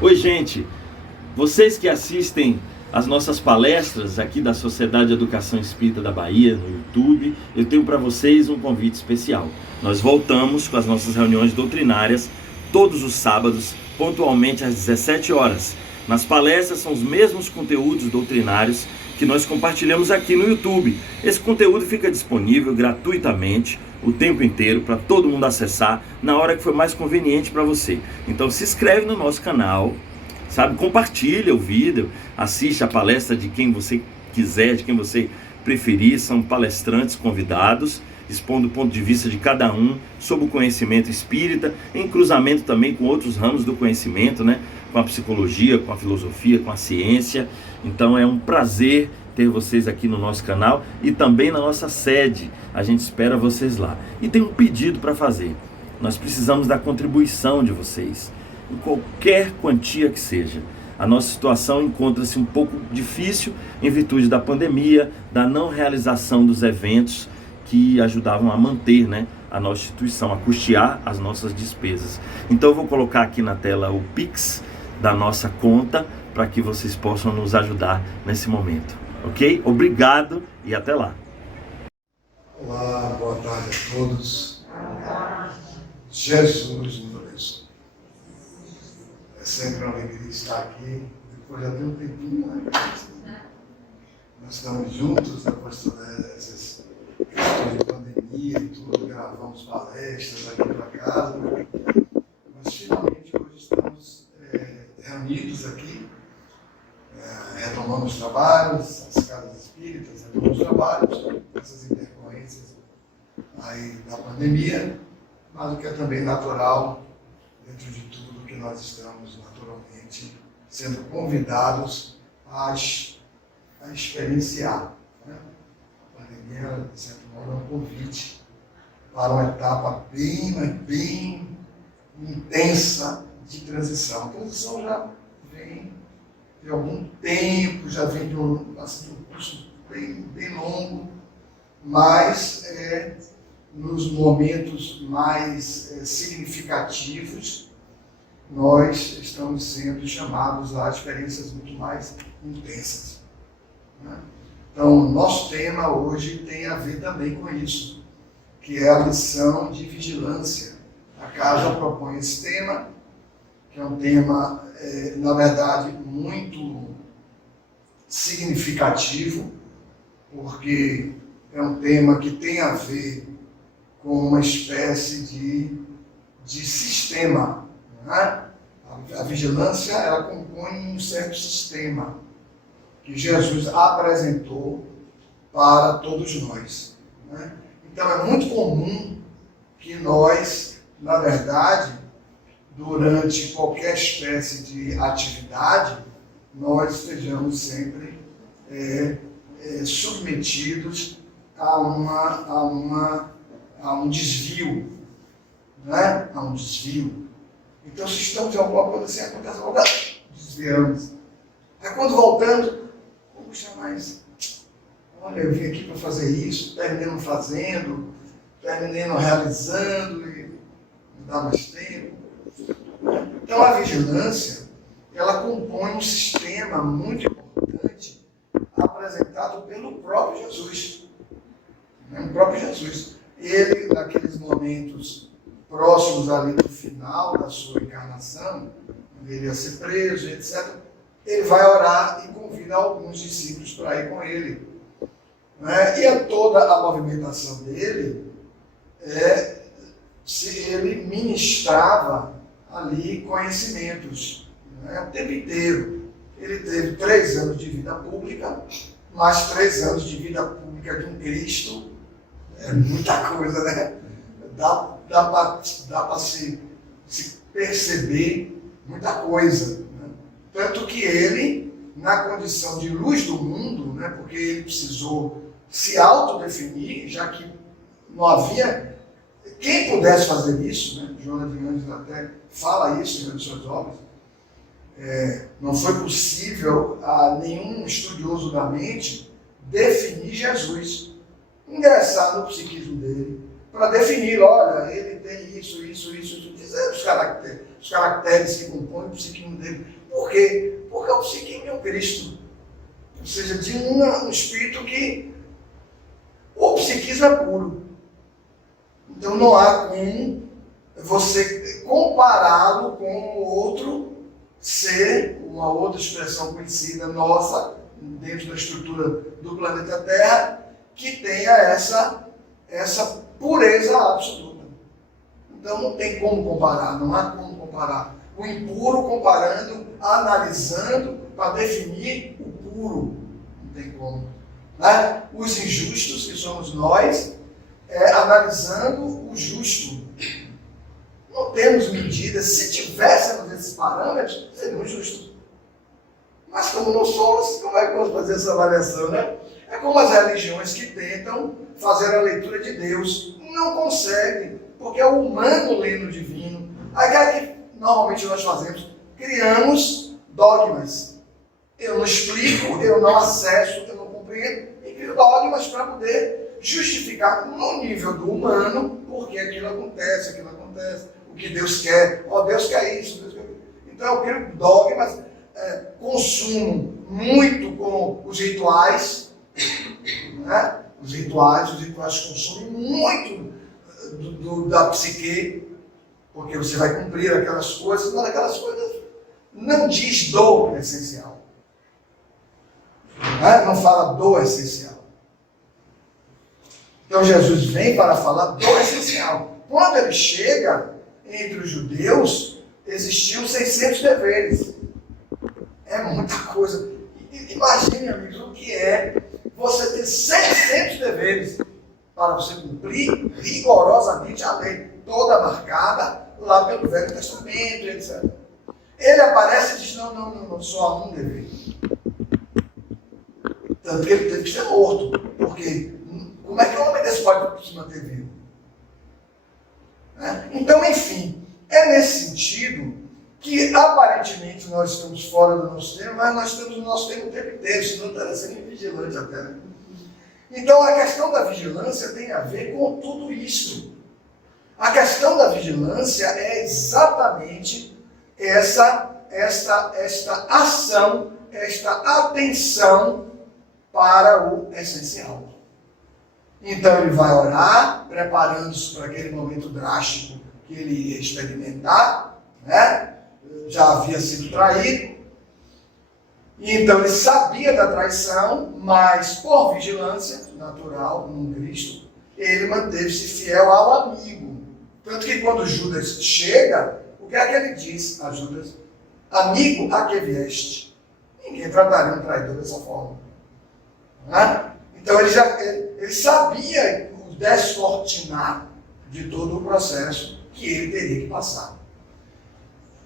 Oi, gente! Vocês que assistem as nossas palestras aqui da Sociedade de Educação Espírita da Bahia, no YouTube, eu tenho para vocês um convite especial. Nós voltamos com as nossas reuniões doutrinárias todos os sábados, pontualmente às 17 horas. Nas palestras são os mesmos conteúdos doutrinários que nós compartilhamos aqui no YouTube. Esse conteúdo fica disponível gratuitamente o tempo inteiro para todo mundo acessar na hora que for mais conveniente para você. Então se inscreve no nosso canal, sabe? Compartilha o vídeo, assiste a palestra de quem você quiser, de quem você preferir. São palestrantes convidados, expondo o ponto de vista de cada um sobre o conhecimento espírita, em cruzamento também com outros ramos do conhecimento, né? Com a psicologia, com a filosofia, com a ciência. Então é um prazer ter vocês aqui no nosso canal e também na nossa sede. A gente espera vocês lá. E tem um pedido para fazer. Nós precisamos da contribuição de vocês, em qualquer quantia que seja. A nossa situação encontra-se um pouco difícil em virtude da pandemia, da não realização dos eventos que ajudavam a manter, né, a nossa instituição, a custear as nossas despesas. Então eu vou colocar aqui na tela o Pix da nossa conta para que vocês possam nos ajudar nesse momento, ok? Obrigado e até lá. Olá, boa tarde a todos. Jesus nos abençoe. É sempre uma alegria estar aqui. Depois já tem um tempinho, né? Nós estamos juntos depois de todas essas questões de pandemia e tudo, gravamos palestras aqui para casa. Mas finalmente hoje estamos reunidos aqui, retomando os trabalhos, as casas espíritas, retomando os trabalhos, essas intercorrências aí da pandemia, mas o que é também natural, dentro de tudo que nós estamos naturalmente sendo convidados a experienciar. Né? A pandemia, de certo modo, é um convite para uma etapa bem intensa de transição. A transição já vem de algum tempo, já vem de um curso bem longo, mas nos momentos mais significativos, nós estamos sendo chamados a experiências muito mais intensas. Né? Então, nosso tema hoje tem a ver também com isso, que é a lição de vigilância. A casa propõe esse tema, que é um tema, na verdade, muito significativo, porque é um tema que tem a ver com uma espécie de sistema. Né? A vigilância, ela compõe um certo sistema que Jesus apresentou para todos nós. Né? Então, é muito comum que nós, na verdade, durante qualquer espécie de atividade, nós estejamos sempre submetidos a um desvio, né? A um desvio. Então, se estamos em alguma coisa assim, acontece alguma coisa, desviamos. Aí quando voltamos, puxa, mas olha, eu vim aqui para fazer isso, terminei não fazendo, terminei não realizando, e não dá mais tempo. Então, a vigilância, ela compõe um sistema muito importante apresentado pelo próprio Jesus. O próprio Jesus. Ele, naqueles momentos próximos ali do final da sua encarnação, onde ele ia ser preso, etc., ele vai orar e convida alguns discípulos para ir com ele. Né? E toda a movimentação dele se ele ministrava ali conhecimentos, né? O tempo inteiro. Ele teve 3 anos de vida pública, mais 3 anos de vida pública de um Cristo. É muita coisa, né? Dá para se perceber muita coisa. Né? Tanto que ele, na condição de luz do mundo, né? Porque ele precisou se autodefinir, já que não havia quem pudesse fazer isso, né? Joana de Anjos até fala isso em uma de suas obras. Não foi possível a nenhum estudioso da mente definir Jesus, ingressar no psiquismo dele, para definir, olha, ele tem isso, dizer os os caracteres que compõem o psiquismo dele. Por quê? Porque o psiquismo é um Cristo. Ou seja, de um espírito que o psiquismo é puro. Então não há como você compará-lo com outro ser, uma outra expressão conhecida nossa, dentro da estrutura do planeta Terra, que tenha essa pureza absoluta. Então não tem como comparar, não há como comparar. O impuro comparando, analisando, para definir o puro. Não tem como. Né? Os injustos, que somos nós, analisando o justo. Não temos medidas. Se tivéssemos esses parâmetros, seriam justos. Mas como não somos, como é que vamos fazer essa avaliação, né? É como as religiões que tentam fazer a leitura de Deus. Não conseguem, porque é o humano lendo o divino. Aí que normalmente nós fazemos, criamos dogmas. Eu não explico, eu não acesso, eu não compreendo, e crio dogmas para poder justificar no nível do humano porque aquilo acontece, o que Deus quer. Deus quer isso, Deus quer isso. Então eu crio dogmas, consumo muito com os rituais, né? Os rituais consomem muito da psique, porque você vai cumprir aquelas coisas, mas aquelas coisas não diz do essencial. Né? Não fala do essencial. Então Jesus vem para falar do essencial. Quando ele chega entre os judeus, existiam 600 deveres. É muita coisa. Imagine, amigos, o que é você ter 600 deveres para você cumprir rigorosamente a lei, toda marcada lá pelo Velho Testamento, etc. Ele aparece e diz, não, só há um dever. Tanto que ele teve que ser morto, porque como é que um homem desse pode se manter vivo? Né? Então, enfim, é nesse sentido que aparentemente nós estamos fora do nosso tempo, mas nós estamos no nosso tempo o tempo inteiro, senão estaria sendo vigilante até. Né? Então a questão da vigilância tem a ver com tudo isso. A questão da vigilância é exatamente esta ação, esta atenção para o essencial. Então ele vai orar, preparando-se para aquele momento drástico que ele ia experimentar, né? Já havia sido traído. Então ele sabia da traição, mas por vigilância natural, num Cristo, ele manteve-se fiel ao amigo. Tanto que quando Judas chega, o que é que ele diz a Judas? Amigo, a que vieste? Ninguém trataria um traidor dessa forma. Né? Então ele sabia o descortinar de todo o processo que ele teria que passar.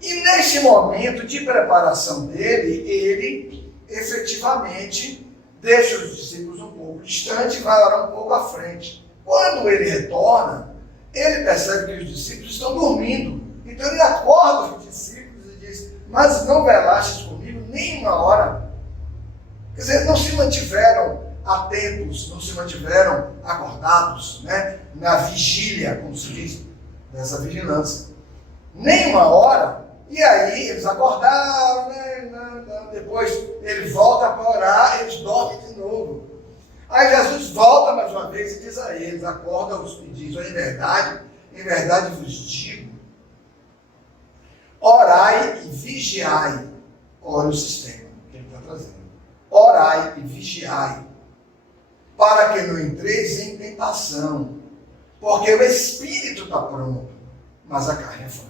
E nesse momento de preparação dele, ele efetivamente deixa os discípulos um pouco distante e vai orar um pouco à frente. Quando ele retorna, ele percebe que os discípulos estão dormindo. Então ele acorda os discípulos e diz, mas não velastes comigo nem uma hora. Quer dizer, não se mantiveram atentos, não se mantiveram acordados, né? Na vigília, como se diz, dessa vigilância. Nem uma hora. E aí eles acordaram, né? Depois ele volta para orar, eles dormem de novo. Aí Jesus volta mais uma vez e diz a eles, acorda-os e diz, em verdade vos digo, orai e vigiai. Olha o sistema que ele está trazendo. Orai e vigiai, para que não entreis em tentação, porque o espírito está pronto, mas a carne é fraca.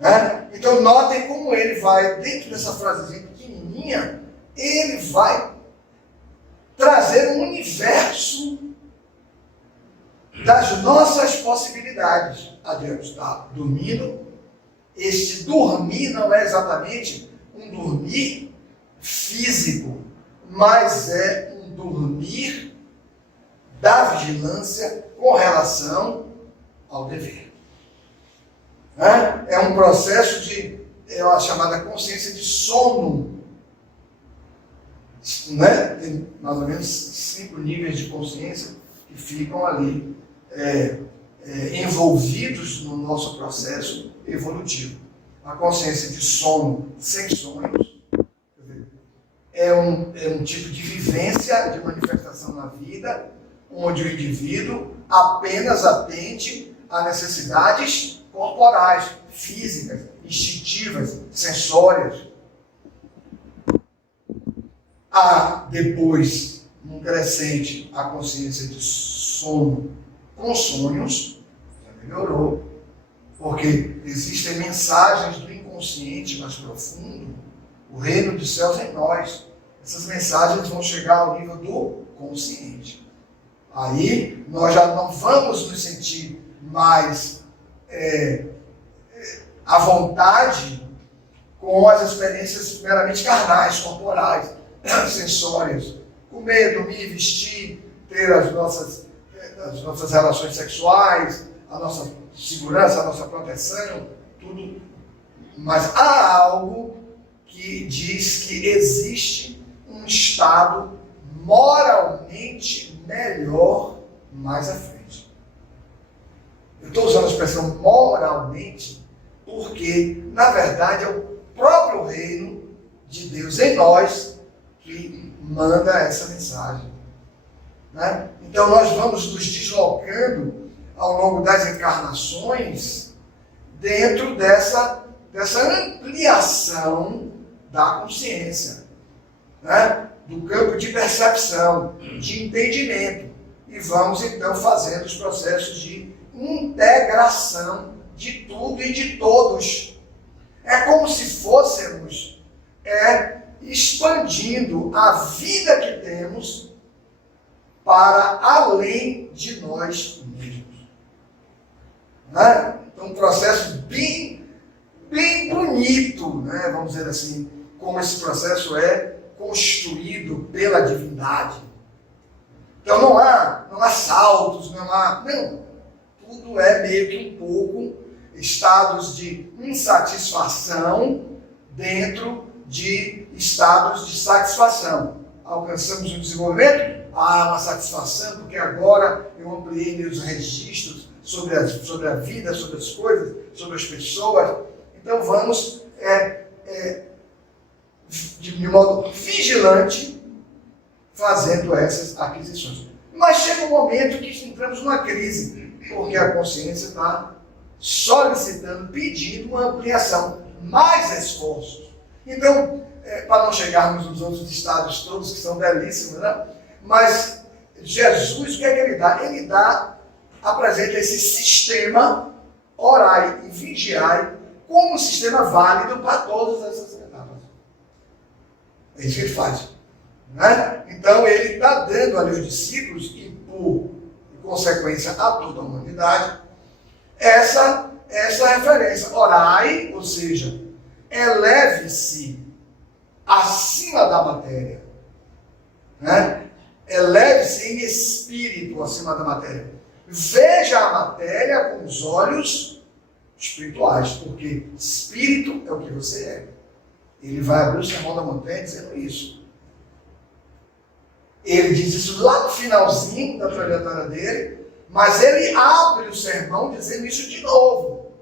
Né? Então notem como ele vai, dentro dessa frasezinha pequenininha, ele vai trazer um universo das nossas possibilidades. Adiante, está dormindo. Este dormir não é exatamente um dormir físico, mas é um dormir da vigilância com relação ao dever. É um processo de, a chamada consciência de sono. Né? Tem mais ou menos 5 níveis de consciência que ficam ali envolvidos no nosso processo evolutivo. A consciência de sono sem sonhos é um tipo de vivência, de manifestação na vida, onde o indivíduo apenas atende a necessidades corporais, físicas, instintivas, sensórias. Há depois, num crescente, a consciência de sono com sonhos, já melhorou, porque existem mensagens do inconsciente mais profundo, o reino dos céus em nós. Essas mensagens vão chegar ao nível do consciente. Aí nós já não vamos nos sentir mais à vontade com as experiências meramente carnais, corporais, sensórias. Comer, dormir, vestir, ter as nossas relações sexuais, a nossa segurança, a nossa proteção, tudo. Mas há algo que diz que existe um estado moralmente melhor mais à frente. Eu estou usando a expressão moralmente porque, na verdade, é o próprio reino de Deus em nós que manda essa mensagem. Né? Então, nós vamos nos deslocando ao longo das encarnações dentro dessa ampliação da consciência, né? Do campo de percepção, de entendimento. E vamos, então, fazendo os processos de integração de tudo e de todos. É como se fôssemos expandindo a vida que temos para além de nós mesmos. Né? Então, um processo bem bonito, né? Vamos dizer assim, como esse processo é construído pela divindade. Então não há saltos, não. Tudo é meio que um pouco estados de insatisfação dentro de estados de satisfação. Alcançamos um desenvolvimento, há uma satisfação, porque agora eu ampliei meus registros sobre a vida, sobre as coisas, sobre as pessoas. Então vamos de modo vigilante fazendo essas aquisições. Mas chega um momento que entramos numa crise, porque a consciência está solicitando, pedindo uma ampliação, mais esforços. Então, para não chegarmos nos outros estados todos, que são belíssimos, né? Mas Jesus, o que é que ele dá? Ele apresenta esse sistema, orai e vigiai, como um sistema válido para todas essas etapas. É isso que ele faz. Né? Então, ele está dando ali os discípulos e, por consequência, a toda a humanidade, essa referência. Orai, ou seja, eleve-se acima da matéria. Né? Eleve-se em espírito acima da matéria. Veja a matéria com os olhos espirituais, porque espírito é o que você é. Ele vai abrir o sermão da montanha dizendo isso. Ele diz isso lá no finalzinho da trajetória dele, mas ele abre o sermão dizendo isso de novo.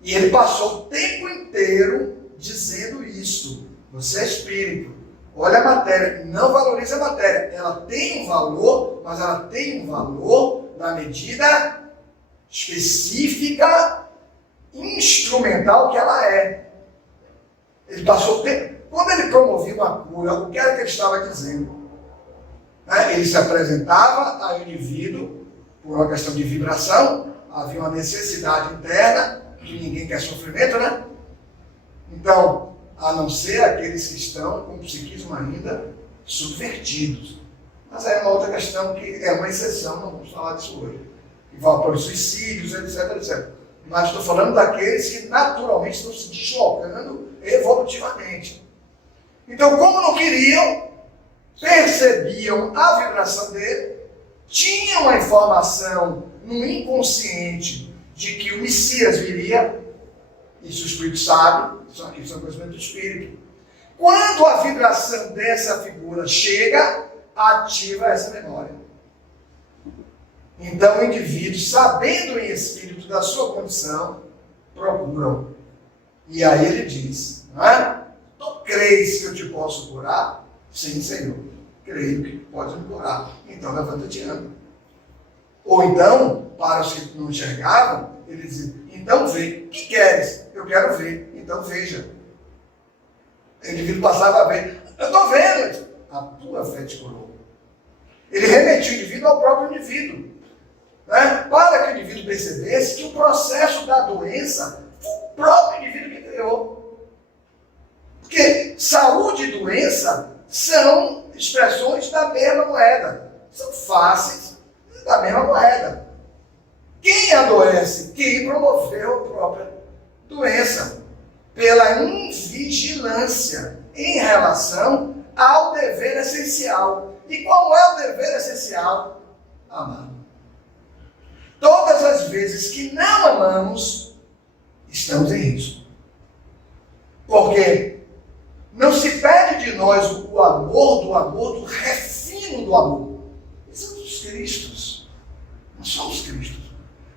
E ele passou o tempo inteiro dizendo isso. Você é espírito. Olha a matéria. Não valorize a matéria. Ela tem um valor, mas ela tem um valor na medida específica, instrumental que ela é. Ele passou o tempo. Quando ele promovia uma cura, o que era que ele estava dizendo? Ele se apresentava ao indivíduo por uma questão de vibração, havia uma necessidade interna, que ninguém quer sofrimento, né? Então, a não ser aqueles que estão com o psiquismo ainda subvertidos. Mas aí é uma outra questão que é uma exceção, não vamos falar disso hoje. Que vai para os suicídios, etc, etc. Mas estou falando daqueles que naturalmente estão se deslocando evolutivamente. Então, como não queriam, percebiam a vibração dele, tinham a informação no inconsciente de que o Messias viria, isso o Espírito sabe, isso aqui são conhecimentos do Espírito. Quando a vibração dessa figura chega, ativa essa memória. Então o indivíduo, sabendo em espírito da sua condição, procuram. E aí ele diz, não é? Tu crês que eu te posso curar? Sim, Senhor. Creio que pode me curar. Então levanta-te e anda. Ou então, para os que não enxergavam, ele dizia, então vê. O que queres? Eu quero ver. Então veja. O indivíduo passava a ver. Eu estou vendo. A tua fé te curou. Ele remetia o indivíduo ao próprio indivíduo. Né? Para que o indivíduo percebesse que o processo da doença foi o próprio indivíduo que criou. Porque saúde e doença são expressões da mesma moeda. São faces da mesma moeda. Quem adoece? Quem promoveu a própria doença. Pela invigilância em relação ao dever essencial. E qual é o dever essencial? Amar. Todas as vezes que não amamos, estamos em risco. Porque não se pede de nós o amor, do refino do amor. São os Cristos. Não somos Cristos.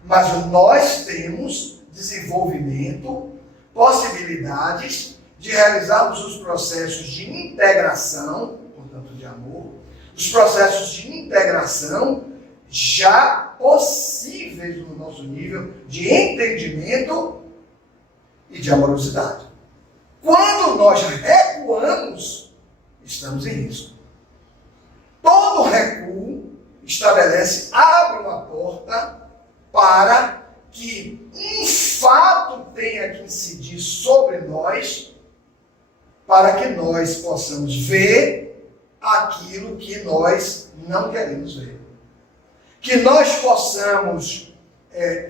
Mas nós temos desenvolvimento, possibilidades de realizarmos os processos de integração, portanto de amor, os processos de integração já possíveis no nosso nível de entendimento e de amorosidade. Quando nós recuamos, estamos em risco. Todo recuo abre uma porta para que um fato tenha que incidir sobre nós, para que nós possamos ver aquilo que nós não queremos ver. Que nós possamos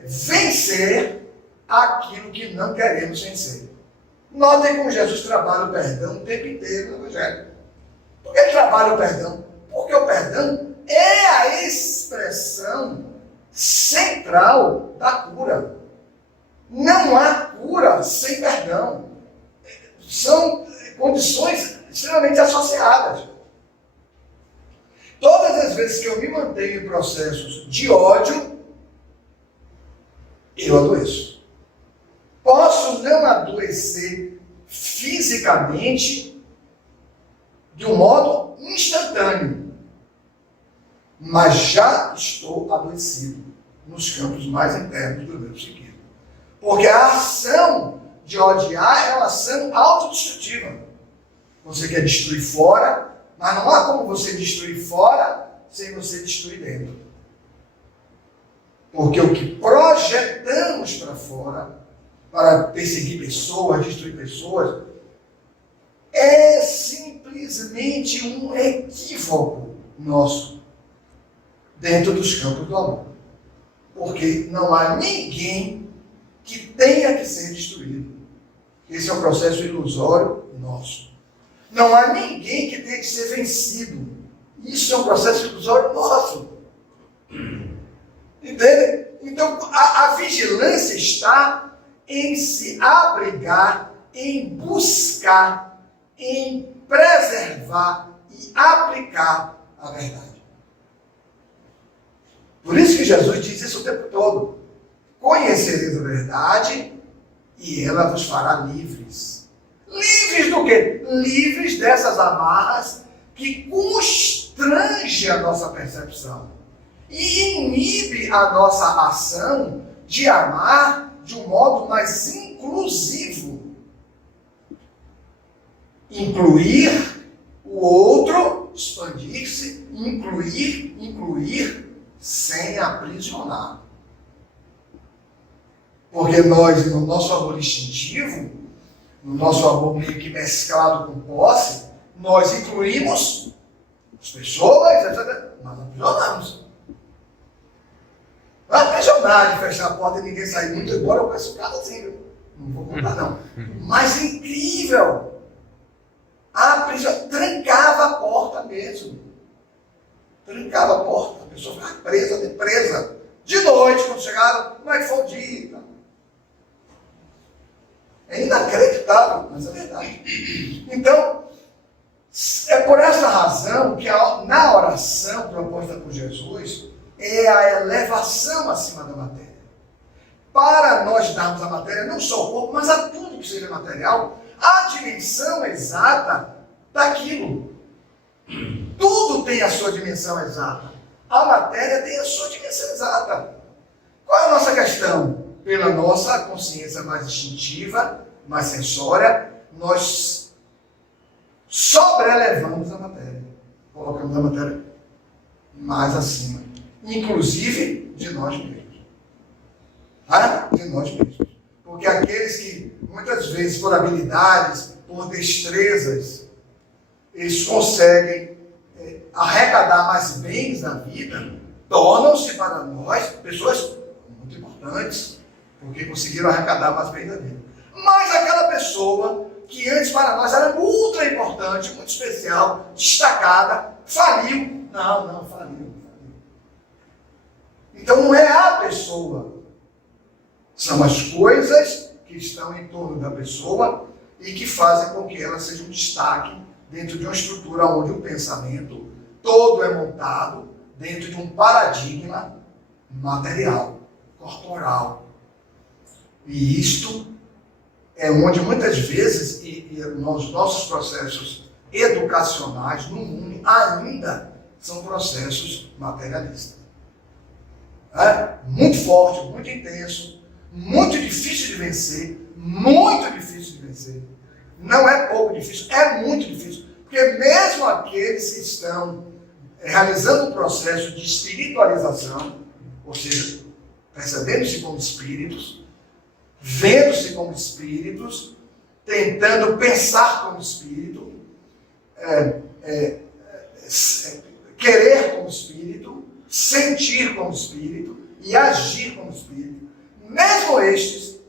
vencer aquilo que não queremos vencer. Notem como Jesus trabalha o perdão o tempo inteiro no Evangelho. Por que ele trabalha o perdão? Porque o perdão é a expressão central da cura. Não há cura sem perdão. São condições extremamente associadas. Todas as vezes que eu me mantenho em processos de ódio, eu adoeço. Posso não adoecer fisicamente de um modo instantâneo, mas já estou adoecido nos campos mais internos do meu psiquismo. Porque a ação de odiar é uma ação autodestrutiva. Você quer destruir fora, mas não há como você destruir fora sem você destruir dentro. Porque o que projetamos para fora, para perseguir pessoas, destruir pessoas, é simplesmente um equívoco nosso dentro dos campos do amor. Porque não há ninguém que tenha que ser destruído. Esse é um processo ilusório nosso. Não há ninguém que tenha que ser vencido. Isso é um processo ilusório nosso. Entende? Então, a vigilância está em se abrigar, em buscar, em preservar e aplicar a verdade. Por isso que Jesus diz isso o tempo todo. Conhecereis a verdade e ela vos fará livres. Livres do quê? Livres dessas amarras que constrangem a nossa percepção e inibe a nossa ação de amar de um modo mais inclusivo. Incluir o outro, expandir-se, incluir, sem aprisionar. Porque nós, no nosso amor instintivo, no nosso amor meio que mesclado com posse, nós incluímos as pessoas, etc. Nós aprisionamos. Não é aprisionar de fechar a porta e ninguém sair muito, embora eu conheço o cara assim, viu? Não vou contar não. Mas incrível! A prisão trancava a porta mesmo. Trancava a porta. A pessoa ficava presa. De noite, quando chegaram, como é que foi o dia? É inacreditável, mas é verdade. Então, é por essa razão que na oração proposta por Jesus é a elevação acima da matéria. para nós darmos a matéria, não só ao corpo, mas a tudo que seja material, a dimensão exata daquilo. Tudo tem a sua dimensão exata. A matéria tem a sua dimensão exata. Qual é a nossa questão? Pela nossa consciência mais instintiva, mais sensória, nós sobrelevamos a matéria. Colocamos a matéria mais acima. Inclusive de nós mesmos. De nós mesmos. Porque aqueles que, muitas vezes, por habilidades, por destrezas, eles conseguem arrecadar mais bens na vida, tornam-se para nós pessoas muito importantes, porque conseguiram arrecadar mais bens na vida. Mas aquela pessoa que antes para nós era ultra importante, muito especial, destacada, faliu. Não, faliu. Então não é a pessoa, são as coisas que estão em torno da pessoa e que fazem com que ela seja um destaque dentro de uma estrutura onde o pensamento todo é montado dentro de um paradigma material, corporal. E isto é onde muitas vezes, e nos nossos processos educacionais no mundo ainda são processos materialistas. Muito forte, muito intenso, muito difícil de vencer, muito difícil de vencer. Não é pouco difícil, é muito difícil. Porque mesmo aqueles que estão realizando um processo de espiritualização, ou seja, percebendo-se como espíritos, vendo-se como espíritos, tentando pensar como espírito, querer como espírito, sentir como espírito e agir como espírito, mesmo estes,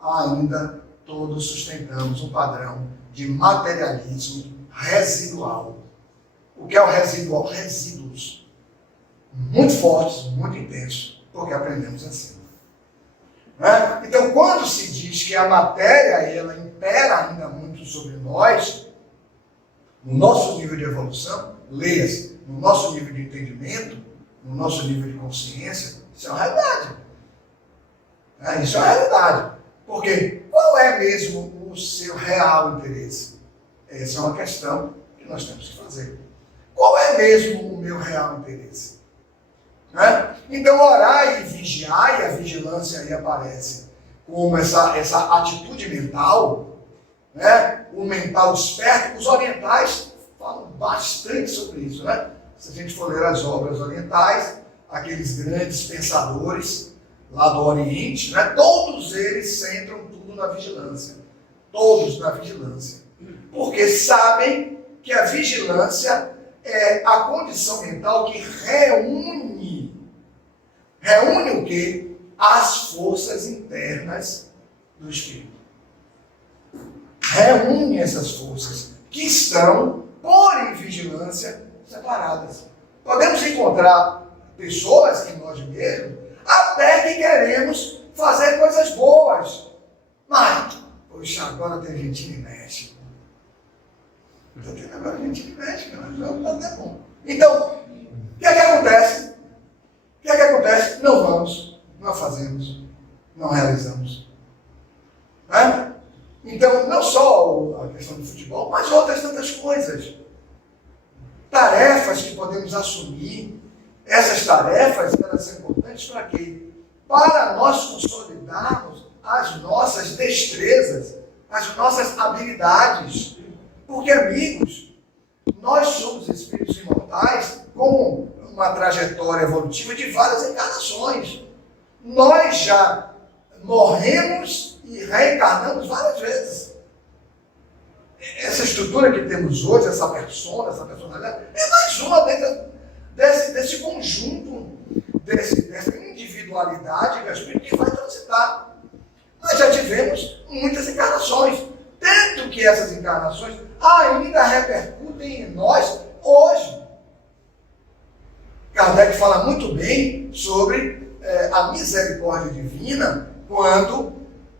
ainda todos sustentamos um padrão de materialismo residual. O que é o residual? Resíduos muito fortes, muito intensos, porque aprendemos assim. Então, quando se diz que a matéria ela impera ainda muito sobre nós, no nosso nível de evolução, leia-se, no nosso nível de entendimento, no nosso nível de consciência, isso é uma realidade. Isso é uma realidade. Porque qual é mesmo o seu real interesse? Essa é uma questão que nós temos que fazer. Qual é mesmo o meu real interesse? Então, orar e vigiar, e a vigilância aí aparece como essa atitude mental, o mental desperto. Os orientais falam bastante sobre isso. Se a gente for ler as obras orientais, aqueles grandes pensadores lá do Oriente, todos eles centram tudo na vigilância. Todos na vigilância. Porque sabem que a vigilância é a condição mental que reúne o quê? As forças internas do espírito. Reúne essas forças que estão, por vigilância, separadas. Podemos encontrar pessoas em nós mesmos até que queremos fazer coisas boas. Mas, poxa, agora tem gente que mexe. Está tendo agora gente que mexe, não está bom. Então, o que é que acontece? O que é que acontece? Não vamos, não fazemos, não realizamos. Então, não só a questão do futebol, mas outras tantas coisas. Tarefas que podemos assumir. Essas tarefas, elas são importantes para quê? Para nós consolidarmos as nossas destrezas, as nossas habilidades. Porque, amigos, nós somos espíritos imortais com uma trajetória evolutiva de várias encarnações. Nós já morremos e reencarnamos várias vezes. Essa estrutura que temos hoje, essa persona, essa personalidade, é mais uma dentro desse conjunto, dessa individualidade que o espírito vai transitar. Nós já tivemos muitas encarnações, tanto que essas encarnações ainda repercutem em nós hoje. Kardec fala muito bem sobre a misericórdia divina quando,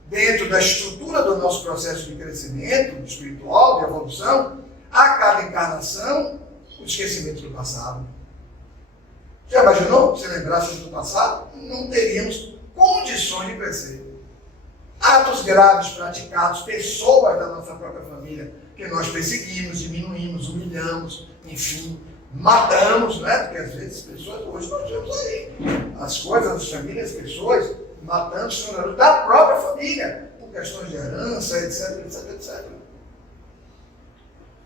dentro da estrutura do nosso processo de crescimento espiritual, de evolução, a cada encarnação, o esquecimento do passado. Já imaginou? Se lembrasse do passado, não teríamos condições condições de crescer. Atos graves praticados, pessoas da nossa própria família, que nós perseguimos, diminuímos, humilhamos, enfim, matamos, né? Porque às vezes pessoas, hoje nós vemos aí, as coisas, as famílias, as pessoas matando os funcionários da própria família, por questões de herança, etc, etc, etc.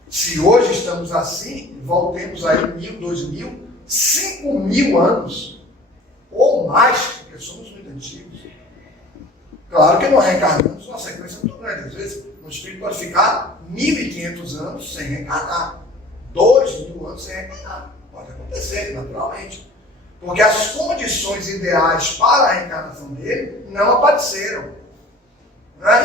Se hoje estamos assim, voltemos aí 1.000, 2.000, 5.000 anos, ou mais, porque somos muito antigos. Claro que não reencarnamos uma sequência muito grande. Às vezes, o espírito pode ficar 1.500 anos sem reencarnar, 2.000 anos sem reencarnar. Pode acontecer, naturalmente. Porque as condições ideais para a reencarnação dele não apareceram.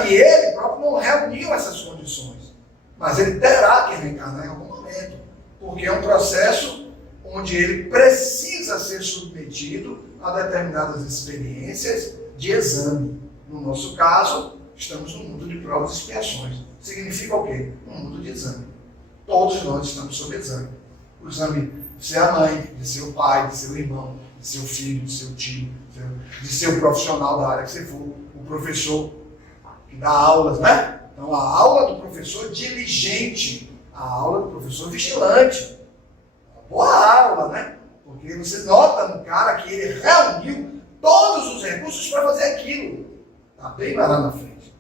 E ele próprio não reuniu essas condições. Mas ele terá que reencarnar em algum momento. Porque é um processo onde ele precisa ser submetido a determinadas experiências de exame. No nosso caso, estamos no mundo de provas e expiações. Significa o quê? Um mundo de exame. Todos nós estamos sob exame. O exame de ser a mãe, de ser o pai, de ser o irmão, de ser o filho, de ser o tio, de ser o profissional da área que você for, o professor que dá aulas, né? Então, a aula do professor diligente, a aula do professor vigilante. Uma boa aula, né? Porque você nota no cara que ele reuniu todos os recursos para fazer aquilo. Está bem mais lá na frente.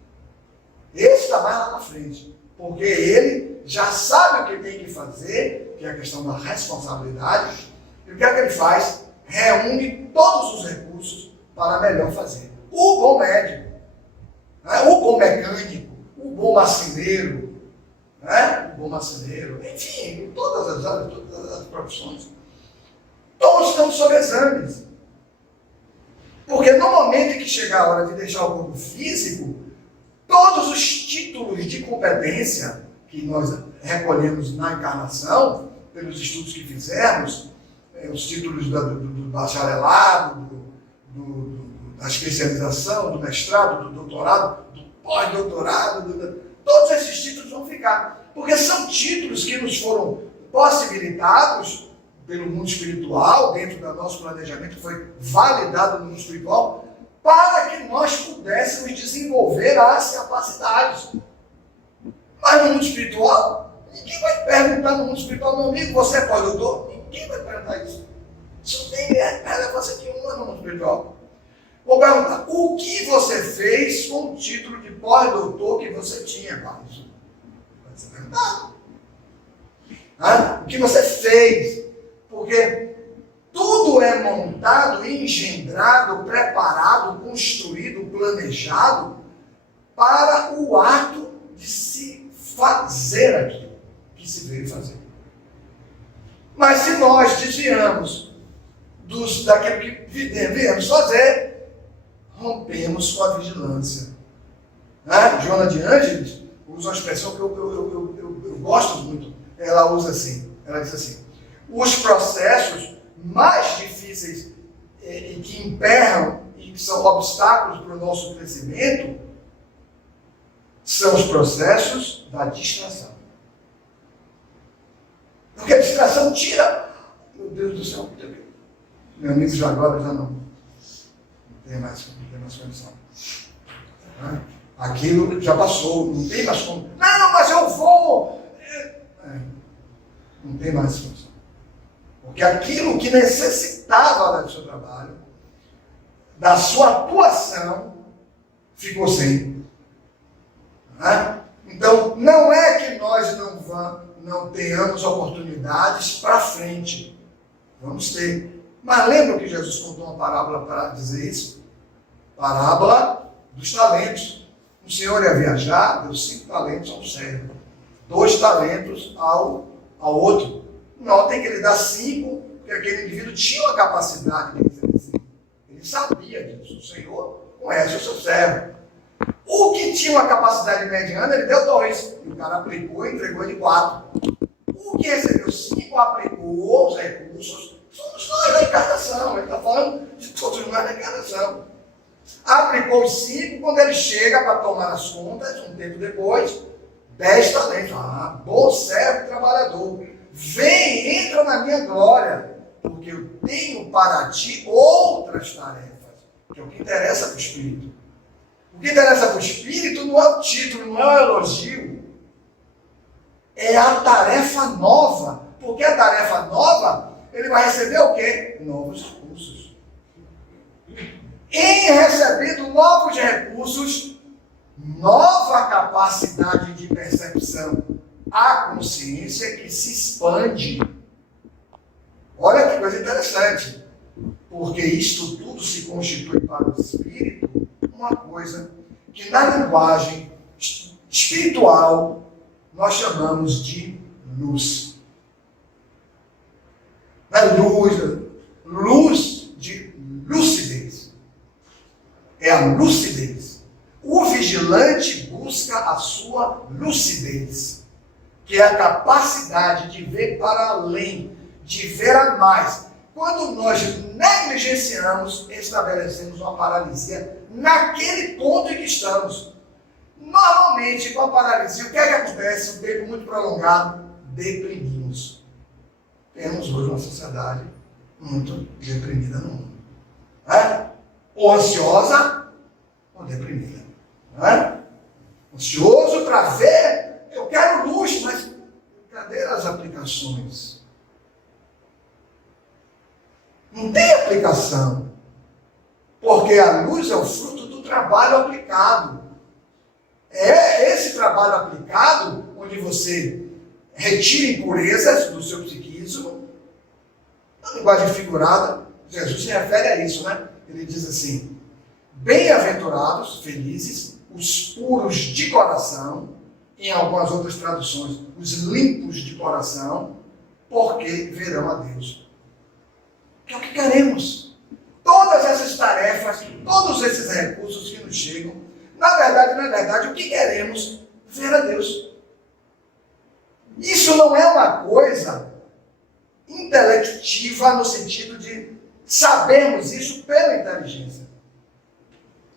Esse está mais lá na frente. Porque ele já sabe o que tem que fazer, que é a questão da responsabilidade. E o que é que ele faz? Reúne todos os recursos para melhor fazer. O bom médico, né? O bom mecânico, o bom marceneiro, né? O bom marceneiro, enfim, em todas as áreas, todas as profissões. Todos estão sob exames. Porque no momento em que chegar a hora de deixar o corpo físico, todos os títulos de competência que nós recolhemos na encarnação, pelos estudos que fizemos, os títulos do bacharelado, da especialização, do mestrado, do doutorado, do pós-doutorado, todos esses títulos vão ficar. Porque são títulos que nos foram possibilitados pelo mundo espiritual, dentro do nosso planejamento, que foi validado no mundo espiritual, para que nós pudéssemos desenvolver as capacidades. Mas no mundo espiritual, ninguém vai perguntar no mundo espiritual, meu amigo, você é pós-doutor? Ninguém vai perguntar isso. Isso não tem relevância nenhuma no mundo espiritual. Vou perguntar, o que você fez com o título de pós-doutor que você tinha, Carlos? Vai ser perguntado. O que você fez? Porque tudo é montado, engendrado, preparado, construído, planejado para o ato de se fazer aquilo que se veio fazer. Mas se nós desviamos daquilo que viemos fazer, rompemos com a vigilância. Joana de Ângeles usa uma expressão que eu gosto muito. Ela usa assim, ela diz assim: os processos mais difíceis e que emperram e que são obstáculos para o nosso crescimento são os processos da distração. Porque a distração tira, meu Deus do céu, meu amigo já agora já não tem mais condição. Aquilo já passou, não tem mais como. Não, mas eu vou. Não tem mais condição. Porque aquilo que necessitava do seu trabalho, da sua atuação, ficou sem. Então, não é que nós não tenhamos oportunidades para frente. Vamos ter. Mas lembra que Jesus contou uma parábola para dizer isso? Parábola dos talentos. O senhor ia viajar, deu 5 talentos ao servo, 2 talentos ao outro. Notem que ele dá 5, porque aquele indivíduo tinha uma capacidade de dizer assim. Ele sabia disso. O Senhor conhece o seu servo. O que tinha uma capacidade mediana, ele deu 2. E o cara aplicou e entregou ele 4. O que recebeu 5 aplicou os recursos. Somos nós da encarnação. Ele está falando de todos nós da encarnação. Aplicou os 5, quando ele chega para tomar as contas, um tempo depois, 10 talentos. Bom servo e trabalhador. Vem, entra na minha glória, porque eu tenho para ti outras tarefas Porque o que interessa para o Espírito. O que interessa para o Espírito não é o título, não é o elogio. É a tarefa nova. Porque a tarefa nova, ele vai receber o quê? Novos recursos. Em recebendo novos recursos, nova capacidade de percepção. A consciência que se expande. Olha que coisa interessante. Porque isto tudo se constitui para o Espírito uma coisa que na linguagem espiritual nós chamamos de luz. Não é luz de lucidez. É a lucidez. O vigilante busca a sua lucidez, que é a capacidade de ver para além, de ver a mais. Quando nós negligenciamos, estabelecemos uma paralisia naquele ponto em que estamos. Normalmente, com a paralisia, o que é que acontece? Um tempo muito prolongado, deprimimos. Temos hoje uma sociedade muito deprimida no mundo. Ou ansiosa, ou deprimida. Ansioso para ver, eu quero luz, mas cadê as aplicações? Não tem aplicação. Porque a luz é o fruto do trabalho aplicado. É esse trabalho aplicado onde você retira impurezas do seu psiquismo. Na linguagem figurada, Jesus se refere a isso, né? Ele diz assim: bem-aventurados, felizes, os puros de coração, em algumas outras traduções, os limpos de coração, porque verão a Deus. Que é o que queremos. Todas essas tarefas, todos esses recursos que nos chegam, na verdade, o que queremos? Ver a Deus. Isso não é uma coisa intelectiva no sentido de sabermos isso pela inteligência.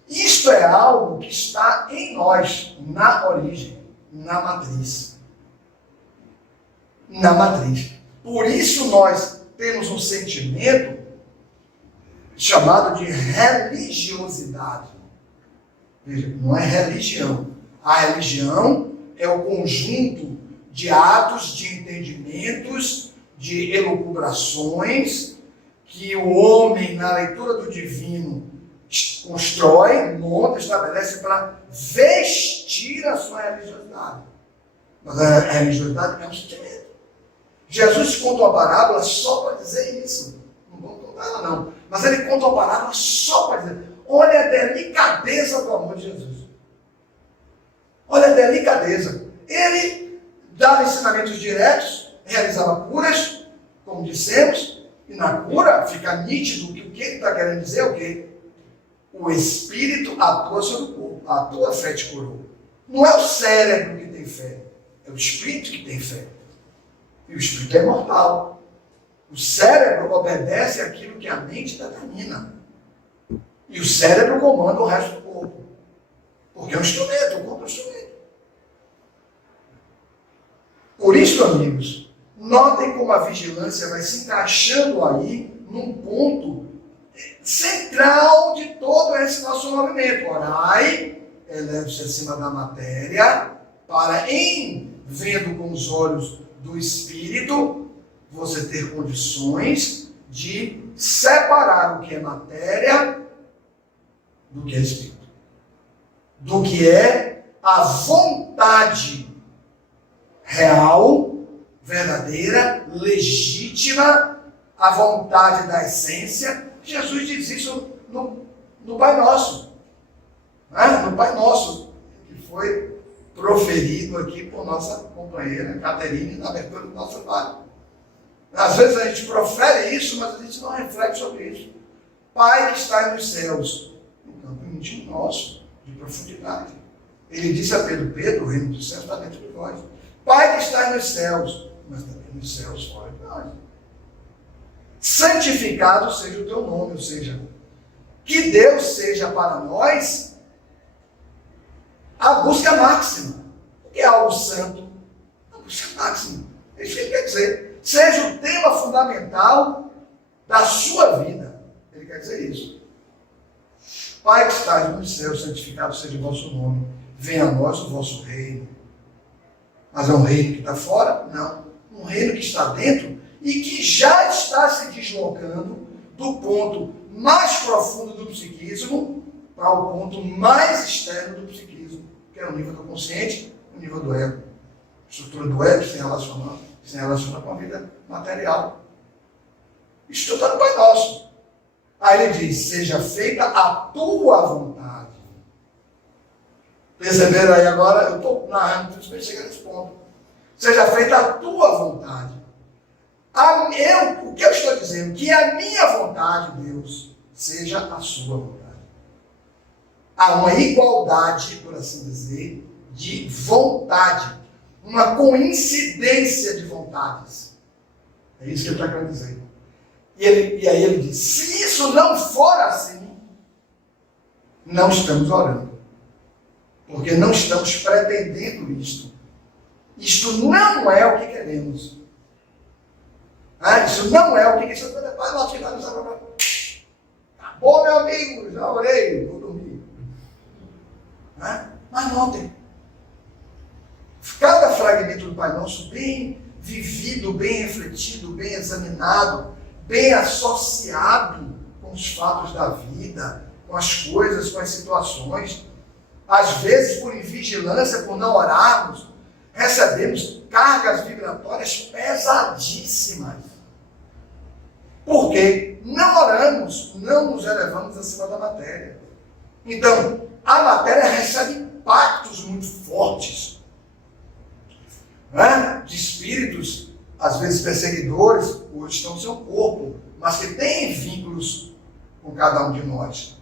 Isto é algo que está em nós, na origem, na matriz. Na matriz. Por isso nós temos um sentimento chamado de religiosidade. Veja, não é religião. A religião é o conjunto de atos, de entendimentos, de elucubrações que o homem, na leitura do divino, constrói, monta, estabelece para vestir a sua religiosidade. Mas a religiosidade é um sentimento. Jesus conta uma parábola só para dizer isso. Não vou contar ela não. Mas ele conta uma parábola só para dizer: olha a delicadeza do amor de Jesus. Olha a delicadeza. Ele dava ensinamentos diretos, realizava curas, como dissemos, e na cura fica nítido que o que ele está querendo dizer é o quê? O Espírito atua sobre o corpo. A tua fé te curou. Não é o cérebro que tem fé, é o Espírito que tem fé. E o Espírito é mortal. O cérebro obedece àquilo que a mente determina. E o cérebro comanda o resto do corpo. Porque é um instrumento, o corpo é um instrumento. Por isso, amigos, notem como a vigilância vai se encaixando aí num ponto central de todo esse nosso movimento. Orai, eleve-se acima da matéria, para, em vendo com os olhos do Espírito, você ter condições de separar o que é matéria do que é Espírito. Do que é a vontade real, verdadeira, legítima, a vontade da essência. Jesus diz isso no Pai Nosso. No Pai Nosso, que foi proferido aqui por nossa companheira Caterine na abertura do nosso trabalho. Às vezes a gente profere isso, mas a gente não reflete sobre isso. Pai que está nos céus, no campo íntimo nosso, de profundidade. Ele disse a Pedro: o reino dos céus está dentro de vós. Pai que está nos céus, mas também nos céus fora de nós. Santificado seja o teu nome, ou seja, que Deus seja para nós a busca máxima. O que é algo santo? A busca máxima. É isso que ele quer dizer. Seja o tema fundamental da sua vida. Ele quer dizer isso. Pai que estás nos céus, santificado seja o vosso nome. Venha a nós o vosso reino. Mas é um reino que está fora? Não. Um reino que está dentro e que já está se deslocando do ponto mais profundo do psiquismo para o ponto mais externo do psiquismo, que é o nível do consciente, o nível do ego. A estrutura do ego se relaciona com a vida material. Isso tudo está no Pai Nosso. Aí ele diz, seja feita a tua vontade. Perceberam aí agora? Eu estou narrando tudo para chegar nesse ponto. Seja feita a tua vontade. O que eu estou dizendo? Que a minha vontade, Deus, seja a sua vontade. Há uma igualdade, por assim dizer, de vontade. Uma coincidência de vontades. É isso que ele está querendo dizer. E aí ele diz, se isso não for assim, não estamos orando. Porque não estamos pretendendo isto. Isto não é o que queremos. Isso não é o que queremos. Acabou, meu amigo, já orei, vou dormir. Mas não tem. Cada fragmento do Pai Nosso bem vivido, bem refletido, bem examinado, bem associado com os fatos da vida, com as coisas, com as situações. Às vezes, por invigilância, por não orarmos, recebemos cargas vibratórias pesadíssimas. Porque não oramos, não nos elevamos acima da matéria. Então, a matéria recebe impactos muito fortes, de espíritos, às vezes perseguidores, hoje estão no seu corpo, mas que têm vínculos com cada um de nós.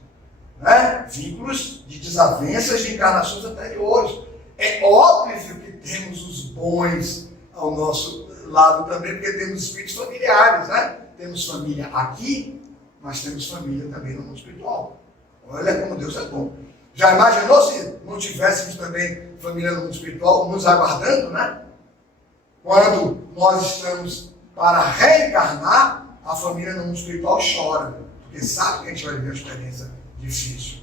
Vínculos de desavenças de encarnações anteriores. É óbvio que temos os bons ao nosso lado também, porque temos espíritos familiares, Temos família aqui, mas temos família também no mundo espiritual. Olha como Deus é bom. Já imaginou se não tivéssemos também família no mundo espiritual nos aguardando, Quando nós estamos para reencarnar, a família no mundo espiritual chora, porque sabe que a gente vai viver uma experiência difícil.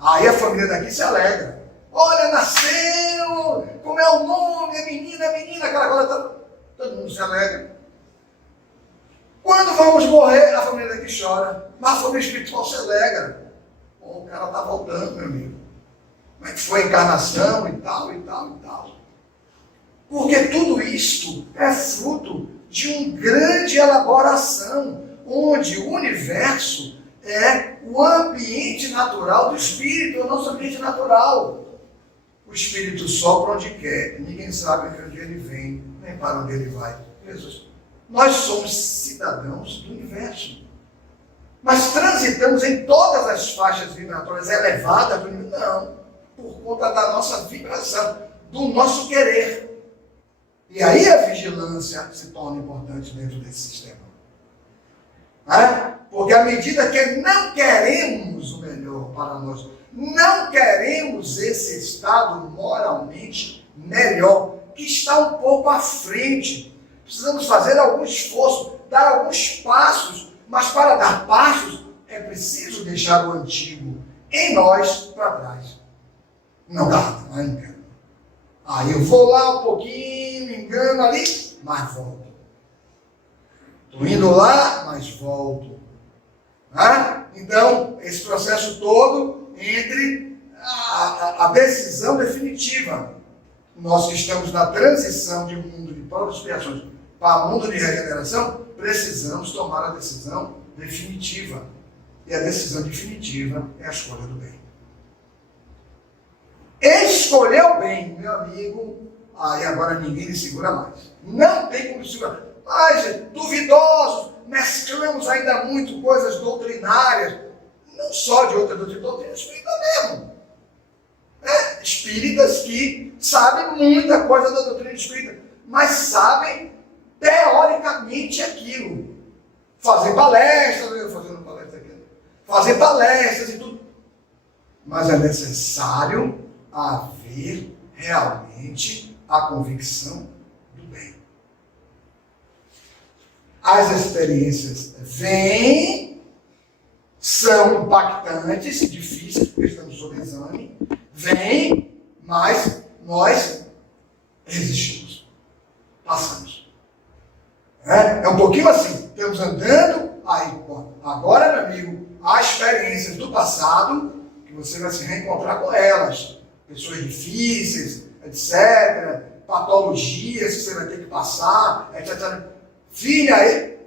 Aí a família daqui se alegra. Olha, nasceu, como é o nome, é menina, aquela coisa, todo mundo se alegra. Quando vamos morrer, a família daqui chora, mas a família espiritual se alegra. O cara está voltando, meu amigo. Como é que foi a encarnação e tal. Porque tudo isto é fruto de uma grande elaboração, onde o universo é o ambiente natural do espírito, é o nosso ambiente natural. O espírito sopra onde quer, ninguém sabe de onde ele vem, nem para onde ele vai. Jesus. Nós somos cidadãos do universo. Mas transitamos em todas as faixas vibratórias elevadas do universo? Não, por conta da nossa vibração, do nosso querer. E aí a vigilância se torna importante dentro desse sistema. Porque à medida que não queremos o melhor para nós, não queremos esse estado moralmente melhor, que está um pouco à frente. Precisamos fazer algum esforço, dar alguns passos, mas para dar passos é preciso deixar o antigo em nós para trás. Não dá, não engano. Aí eu vou lá um pouquinho, me engano ali, mas volto. Estou indo lá, mas volto. Então, esse processo todo entre a decisão definitiva. Nós que estamos na transição de um mundo de provas e expiações para um mundo de regeneração, precisamos tomar a decisão definitiva. E a decisão definitiva é a escolha do bem. Escolher o bem, meu amigo, aí agora ninguém lhe segura mais. Não tem como segurar. Mas, duvidosos, mesclamos ainda muito coisas doutrinárias, não só de outra doutrina espírita mesmo. Espíritas que sabem muita coisa da doutrina espírita, mas sabem teoricamente aquilo. Fazer palestras, fazer palestras e tudo. Mas é necessário haver realmente a convicção do bem. As experiências vêm, são impactantes, difíceis, porque estamos sob exame, vêm, mas nós resistimos, passamos. É um pouquinho assim, estamos andando, aí, agora, meu amigo, há experiências do passado que você vai se reencontrar com elas. Pessoas difíceis, etc., patologias que você vai ter que passar, etc. Filha, aí,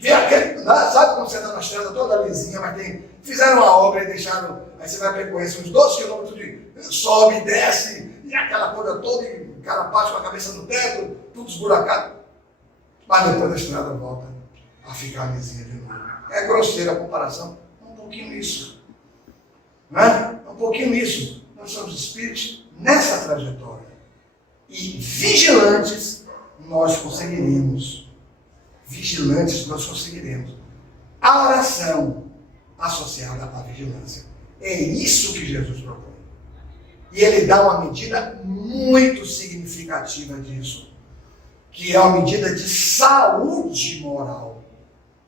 vê aquele, sabe quando você está na estrada toda lisinha, mas fizeram uma obra e deixaram, aí você vai percorrer uns 12 quilômetros de sobe, desce, e aquela coisa toda, e o cara bate com a cabeça no teto, tudo esburacado, mas depois a estrada volta a ficar lisinha de novo. É grosseira a comparação, é um pouquinho isso. Não é? É um pouquinho isso. Nós somos espíritos nessa trajetória. E vigilantes nós conseguiremos. Vigilantes nós conseguiremos. A oração associada à vigilância. É isso que Jesus propõe. E ele dá uma medida muito significativa disso, que é uma medida de saúde moral.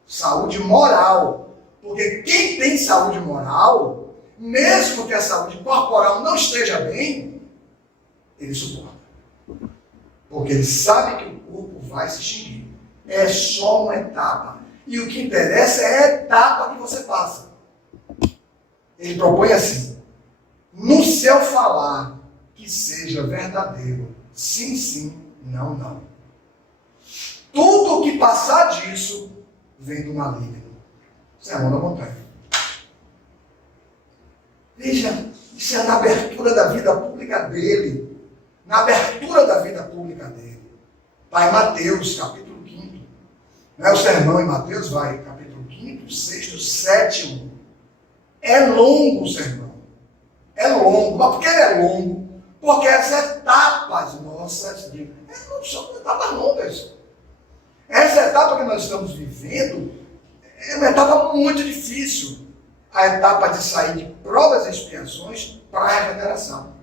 Saúde moral. Porque quem tem saúde moral, mesmo que a saúde corporal não esteja bem, ele suporta. Porque ele sabe que o corpo vai se extinguir. É só uma etapa. E o que interessa é a etapa que você passa. Ele propõe assim: no seu falar, que seja verdadeiro. Sim, sim, não, não. Tudo o que passar disso vem do maligno. Sermão da montanha. Veja, isso é na abertura da vida pública dele. Na abertura da vida pública dele. Está em Mateus, capítulo 5. Não é o sermão em Mateus? Vai, capítulo 5, 6, 7. É longo o sermão. É longo. Mas por que ele é longo? Porque as etapas nossas, são etapas longas. Essa etapa que nós estamos vivendo é uma etapa muito difícil. A etapa de sair de provas e expiações para a regeneração.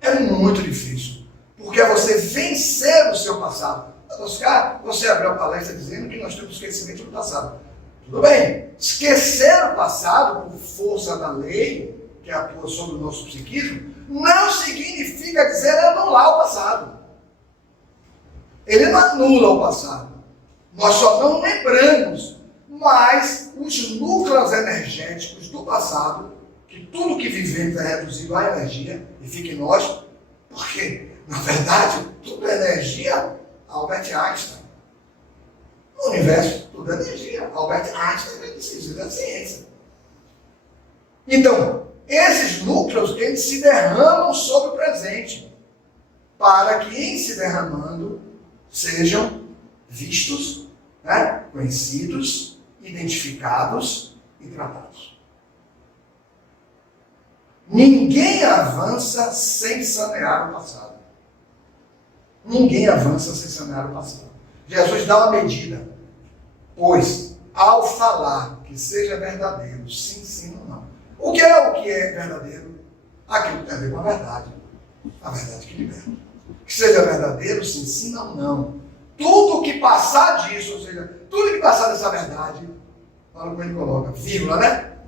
É muito difícil. Porque é você vencer o seu passado. Você abriu a palestra dizendo que nós temos esquecimento do passado. Tudo bem. Esquecer o passado por força da lei, que atua sobre o nosso psiquismo, não significa dizer anular o passado. Ele não anula o passado. Nós só não lembramos, mas os núcleos energéticos do passado, que tudo que vivemos é reduzido à energia, e fica em nós, porque, na verdade, tudo é energia. Albert Einstein. No universo, tudo é energia. Albert Einstein é ciência da ciência. Então, esses núcleos, eles se derramam sobre o presente, para que, em se derramando, sejam vistos, né, conhecidos, identificados e tratados. Ninguém avança sem sanear o passado. Ninguém avança sem sanear o passado. Jesus dá uma medida. Pois, ao falar que seja verdadeiro, sim, sim ou não. O que é verdadeiro? Aquilo que tem a ver com a verdade. A verdade que liberta. Que seja verdadeiro, sim, sim, não, não. Tudo que passar disso, ou seja, tudo que passar dessa verdade, olha como ele coloca, vírgula, né?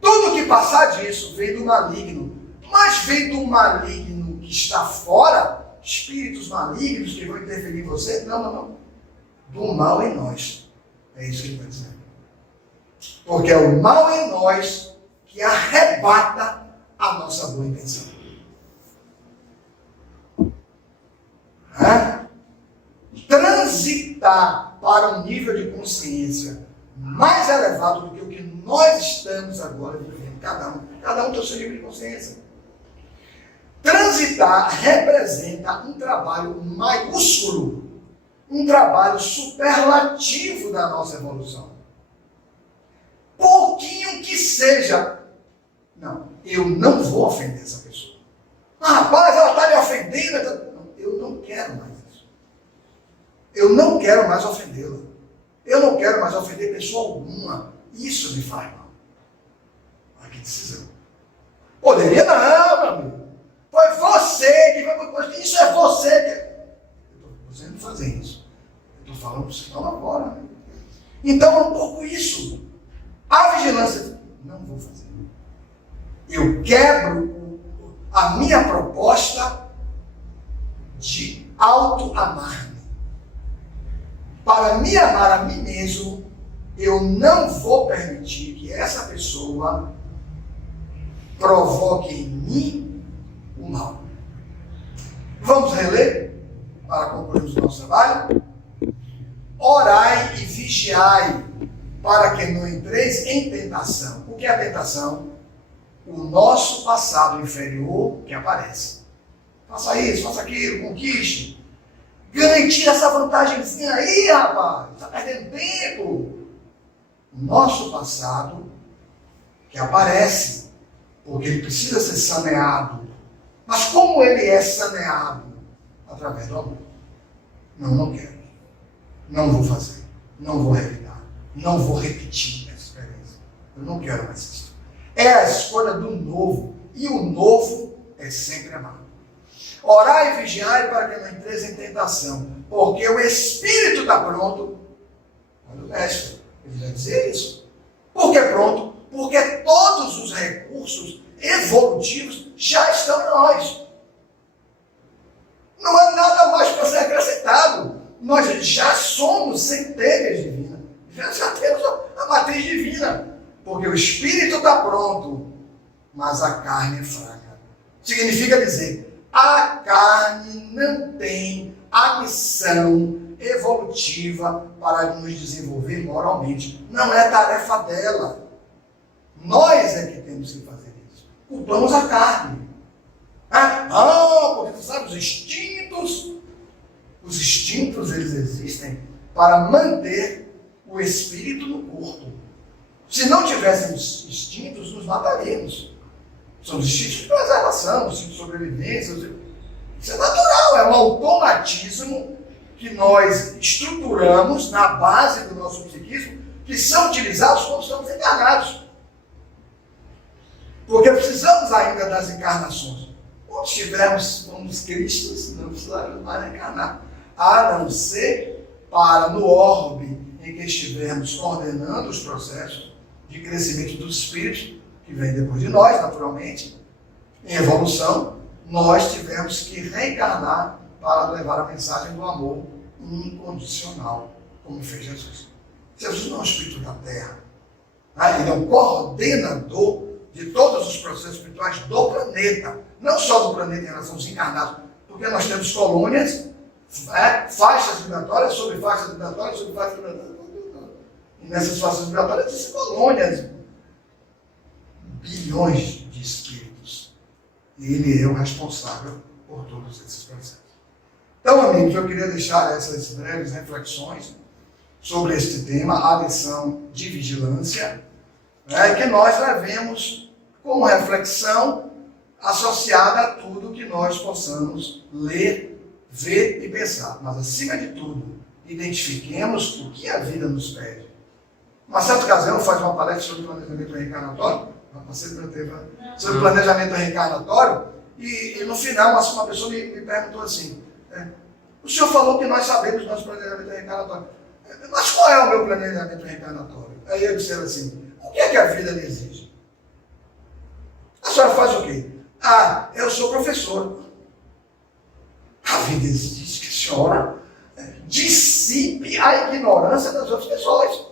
Tudo que passar disso vem do maligno. Mas vem do maligno que está fora, espíritos malignos que vão interferir em você? Não, não, não. Do mal em nós. É isso que ele está dizendo. Porque é o mal em nós que arrebata a nossa boa intenção. Transitar para um nível de consciência mais elevado do que o que nós estamos agora vivendo. Cada um tem o seu nível de consciência. Transitar representa um trabalho maiúsculo, um trabalho superlativo da nossa evolução. Pouquinho que seja. Não, eu não vou ofender essa pessoa. Rapaz, ela está me ofendendo. Não, eu não quero mais isso. Eu não quero mais ofendê-la. Eu não quero mais ofender pessoa alguma. Isso me faz mal. Olha que decisão. Poderia não, meu amigo. Foi você que... Isso é você que... Você não fazer isso. Eu estou falando para você não agora. Né? Então é um pouco isso. A quebro a minha proposta de auto-amar-me. Para me amar a mim mesmo, eu não vou permitir que essa pessoa provoque em mim o mal. Vamos reler para concluirmos o nosso trabalho? Orai e vigiai para que não entreis em tentação. O que é a tentação? O nosso passado inferior que aparece. Faça isso, faça aquilo, conquiste. Ganhe, tira essa vantagemzinha aí, rapaz. Está perdendo tempo. O nosso passado que aparece, porque ele precisa ser saneado. Mas como ele é saneado? Através do amor. Não quero. Não vou fazer. Não vou revidar. Não vou repetir essa experiência. Eu não quero mais isso. É a escolha do novo. E o novo é sempre amado. Orai e vigiai para que não entreis em tentação. Porque o espírito está pronto. Olha o resto. Ele vai dizer isso. Por que pronto? Porque todos os recursos evolutivos já estão em nós. Não há nada mais para ser acrescentado. Nós já somos centelhas divinas. Já temos a matriz divina. Porque o espírito está pronto, mas a carne é fraca. Significa dizer, a carne não tem a missão evolutiva para nos desenvolver moralmente. Não é tarefa dela. Nós é que temos que fazer isso. Culpamos a carne. Porque tu sabe, os instintos eles existem para manter o espírito no corpo. Se não tivéssemos instintos, nos mataríamos. São os instintos de preservação, os instintos de sobrevivência. Isso é natural, é um automatismo que nós estruturamos na base do nosso psiquismo, que são utilizados quando estamos encarnados. Porque precisamos ainda das encarnações. Quando estivermos como os cristos, não precisaremos mais encarnar. A não ser para, no orbe em que estivermos coordenando os processos de crescimento dos espíritos, que vem depois de nós, naturalmente, em evolução, nós tivemos que reencarnar para levar a mensagem do amor incondicional, como fez Jesus. Jesus não é o espírito da terra. Ele é o coordenador de todos os processos espirituais do planeta. Não só do planeta em relação aos encarnados, porque nós temos colônias, faixas vibratórias sobre faixas vibratórias sobre faixas vibratórias. E nessas faixas vibratórias existem colônias, bilhões de espíritos. E ele é o responsável por todos esses processos. Então, amigos, eu queria deixar essas breves reflexões sobre este tema, a lição de vigilância, que nós levemos como reflexão associada a tudo que nós possamos ler, ver e pensar. Mas, acima de tudo, identifiquemos o que a vida nos pede. Uma certa ocasião, faz uma palestra sobre planejamento reencarnatório, sobre planejamento reencarnatório, e no final uma pessoa me perguntou assim, o senhor falou que nós sabemos nosso planejamento reencarnatório, mas qual é o meu planejamento reencarnatório? Aí eu disse assim, o que é que a vida lhe exige? A senhora faz o quê? Eu sou professor. A vida exige que a senhora dissipe a ignorância das outras pessoas.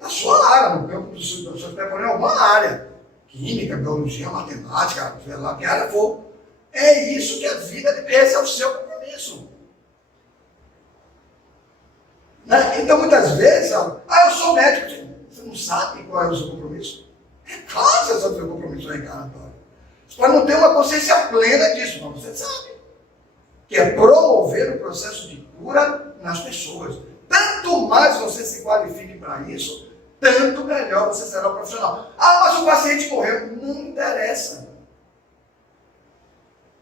Na sua área, no campo do seu em alguma área. Química, biologia, matemática, sei lá, que área for. É isso que a vida, esse é o seu compromisso. Então, muitas vezes, eu sou médico. Você não sabe qual é o seu compromisso? É claro que você sabe o seu compromisso reencarnatório. Você pode não ter uma consciência plena disso, mas você sabe. Que é promover o processo de cura nas pessoas. Tanto mais você se qualifique para isso, tanto melhor você será o profissional. Mas o paciente morreu. Não interessa.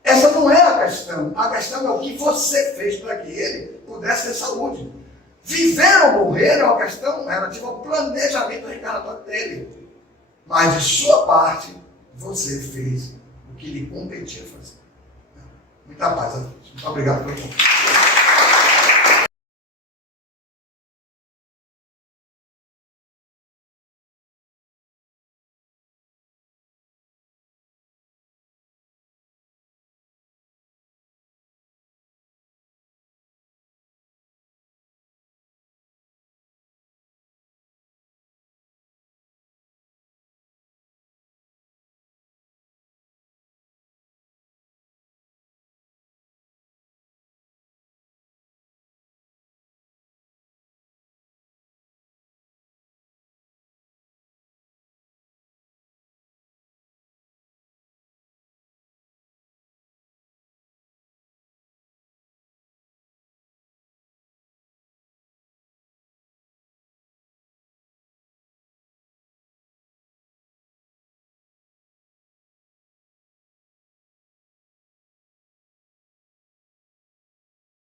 Essa não é a questão. A questão é o que você fez para que ele pudesse ter saúde. Viver ou morrer é uma questão relativa ao planejamento reencarnatório dele. Mas de sua parte, você fez o que lhe competia fazer. Muita paz a todos. Muito obrigado pelo convite.